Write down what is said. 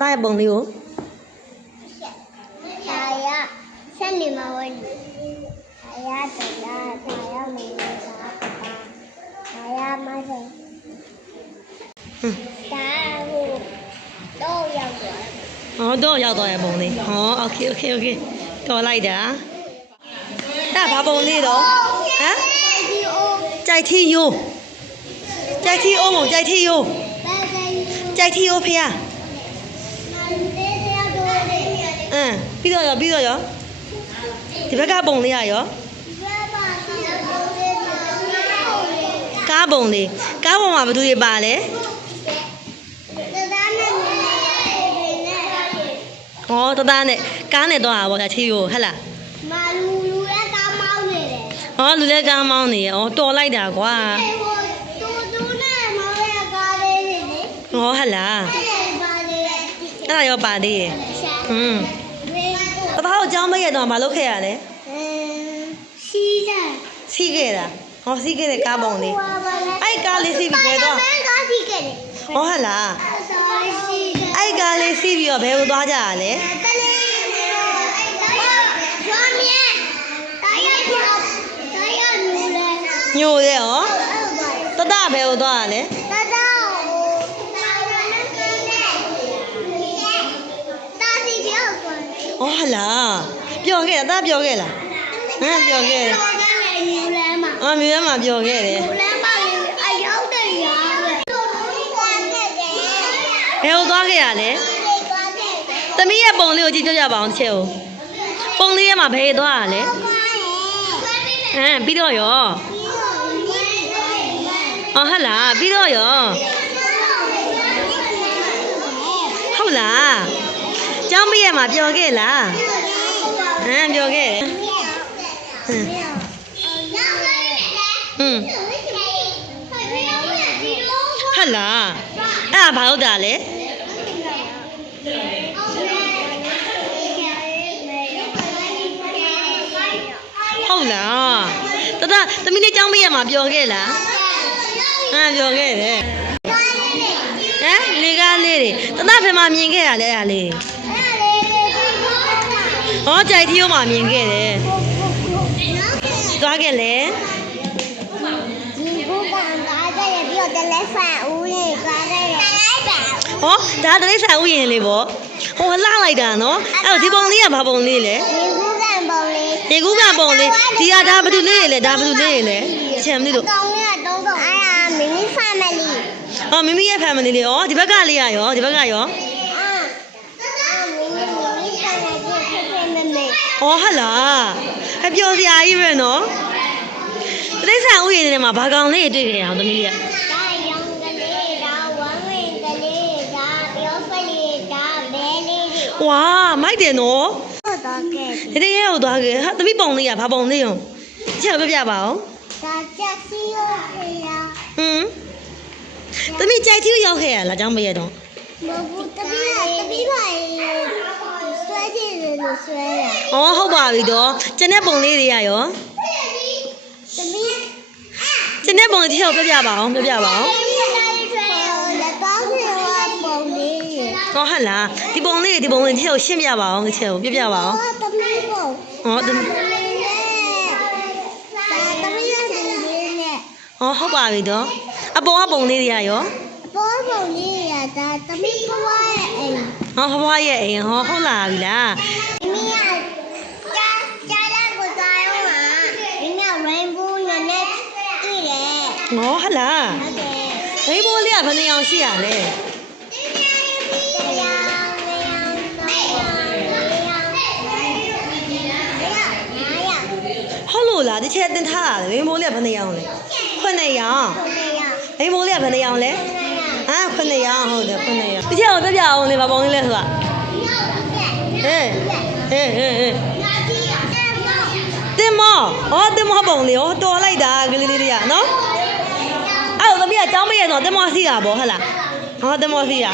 သားရဲ့ပုံလေးကို ဒါရဆက်နေမှာဝဲဒါရတဒါဒါရမင်းသားပါဒါရမဆန် ဟွန်း ဒါဟိုတော့ရောက်သွား ဟောတော့ရောက်သွားရဲ့ပုံလေးဟောโอเคโอเคโอเคတော်လိုက်တာအဲ့ဒါဘာပုံလေးတော့ဟမ် ဒီအိုး ကြိုက်ထီယိုးကြိုက်ထီအိုးမကြိုက်ထီယိုး ဘယ်ဘယ် ကြိုက်ထီယိုးဖေး မန်ဒေးရတော့လေဘယ် အင်းပြီးတော့ရောပြီးတော့ရောဒီဘက်ကပုံလေးရရောပါစီတော့လေကားပုံလေးကားပုံမှာဘာသူတွေပါလဲတဒါနဲ့နေနေနေဟောတသားနဲ့ကားနဲ့တော့တာပေါ့ကြိုက်ထီယိုးဟဟလားမလူလူလည်းကားမောင်းနေတယ်ဟောလူလဲကားမောင်းနေရဩတော်လိုက်တာကွာဟိုတူတူနဲ့မောင်းရကားလေးနေနေဟောဟလားအဲ့ဒါပါလေ အဲ့ဒါရောပါသေးရဲ့ရှာဟွန်းဝေးကိုတသားကိုကြောင်းမရက်တော့မလုပ်ခဲ့ရလဲအမ်စီးတယ်စီးခဲ့တာဟောစီးခဲ့တဲ့ကားပုံလေးအဲ့ကားလေးစီးပြီးဘယ်တော့မန်ကားစီးခဲ့တယ်ဟောဟလားအဲ့ဒါစီးတယ်အဲ့ကားလေးစီးပြီးတော့ဘယ်ကိုသွားကြရလဲတလေးရွာမြဲတိုင်းရတိုင်းရနူလေညိုတဲ့ဟောအဲ့ဒါတတဘယ်ကိုသွားရလဲ တဒါဟိုတာရနဲ့ကင်းနဲ့တာစီပြောက် သွားတယ်ဟောဟလားပျော်ခဲ့တာတပျော်ခဲ့လားဟမ်ပျော်ခဲ့တယ်ပြောခဲ့တယ်နူလဲမှာအော်မြေထဲမှာပျော်ခဲ့တယ်နူလဲမှာအရောက်တယ်ရပဲတို့တို့သွားခဲ့တယ်ဘယ်ကိုသွားခဲ့ရလဲသွားခဲ့တယ်သမီးရဲ့ပုံလေးကိုကြည့်ကြကြပါအောင်တစ်ချက်ကိုပုံလေးထဲမှာဘယ်ကိုသွားရလဲဟမ်ပြီးတော့ရောအော်ဟလားပြီးတော့ရောဟုတ်လား ကျောင်းမရဲ့မှာပျော်ခဲ့လားဟမ်ပျော်ခဲ့တယ်ဟမ်ဟမ်ဟုတ်လားအဲ့ဒါဘာလို့တာလဲဟုတ်လားတတသမီးလေးကျောင်းမရဲ့မှာပျော်ခဲ့လားဟမ်ပျော်ခဲ့တယ်ဟမ်လေကားလေးတွေတတဖေမှာမြင်ခဲ့ရလဲအဲ့ဒါလေး ဟောကြိုက်ထီးရောမှာမြင်ခဲ့တယ်သွားခဲ့လေဒီဘုကံကားကြရပြီးတော့တယ်လီဖုန်းဦးလေးကားကြရတယ်လီဖုန်းဟောဒါတရိษံဥယျာဉ်လေးပေါ့ဟိုလှလိုက်တာနော်အဲ့တော့ဒီပုံလေးကဘာပုံလေးလဲဒီဘုကံပုံလေးရေကူးကပုံလေးဒီကဒါဘာတူလေးလဲဒါဘာတူလေးလဲအချမ်းမလေးတို့ကောင်းရတုံးတုံးအဲ့ဒါမင်းဖမ်မလီဟောမိမိရဲ့ family လေးရောဒီဘက်ကလေးရရောဒီဘက်ကရော အာအာမင်းမင်းဖမ်မလီဖြစ်ဖြစ်မ မေဟောဟလားအပျော်စရာကြီးပဲနော်တရိษံဥယျာဉ်ထဲမှာဘာကောင်လေးတွေ့ကြရအောင်သမီးလေးကဒါရောင်ကလေးဒါဝမ်းဝင်ကလေးဒါပြောဖလေးဒါဘဲလေးတွေဝါမိုက်တယ်နော်ဟုတ်တော့ကဲဒီတည်းရဲ့ကိုသွားခဲ့ဟာသမီးပုံလေးကဘာပုံလေးရောချက်ပြပြပါအောင်ဒါချက်စီရောဖေးရဟမ်သမီးကြိုက်ထီးရောက်ခဲ့ရလားကျောင်းမရတော့မဟုတ်တပီးတပီးပါဆွဲ ကြည့်တယ်လို့ဆွဲရ။အော်ဟုတ်ပါပြီတော့။ကျန်တဲ့ပုံလေးတွေကရောတပီးကျန်တဲ့ပုံလေးတစ်ယောက်ပြပြပါအောင်ပြပြပါအောင်လက်တော့ပြောပုံလေးရ။ဟောဟတ်လား။ဒီပုံလေးတွေဒီပုံလေးတစ်ယောက်ရှင်းပြပါအောင်တစ်ချက်ကိုပြပြပါအောင်ဟောတပီးပုံ။ဟောသမီးဒါတပီးရဲ့စင်လေးနဲ့ဟောဟုတ်ပါပြီတော့။အပေါ်ကပုံလေးတွေကရော ပေါ်ပုံလေးရဒါတပီးပွားရဲ့အိမ်ဟောဟွားရဲ့အိမ်ဟောဟုတ်လာပြီလားမင်းကကြာကြာလာကိုသားရောမှာမင်းက rainbow နဲ့နဲ့တွေ့တယ်။ဟောဟတ်လားဟုတ်တယ်။ရိတ်ဘိုးလေးကဘယ်နှအောင်ရှိရလဲတရားတရားတရား။ဟုတ်လို့လားတစ်ချက်တင်ထားတာလေရိတ်ဘိုးလေးကဘယ်နှအောင်လဲ။ခွနဲ့ရောင်။ရိတ်ဘိုးလေးကဘယ်နှအောင်လဲ။ ဟမ်ခွနဲ့ရောင်ဟုတ်တယ်ခွနဲ့ရောင်။တစ်ချက်ကိုပြပြအောင်လေဘာပုံလေးလဲဆိုတာ။ဟဲ့ဟဲ့ဟဲ့ဟဲ့တင်မောဟောတင်မောပုံလေးဟောတော်လိုက်တာကလေးလေးတွေကနော်အဲ့တော့သမီးကចောင်းမရဲ့တော့တင်မောစီးတာဗောဟုတ်လားဟောတင်မောစီးတာ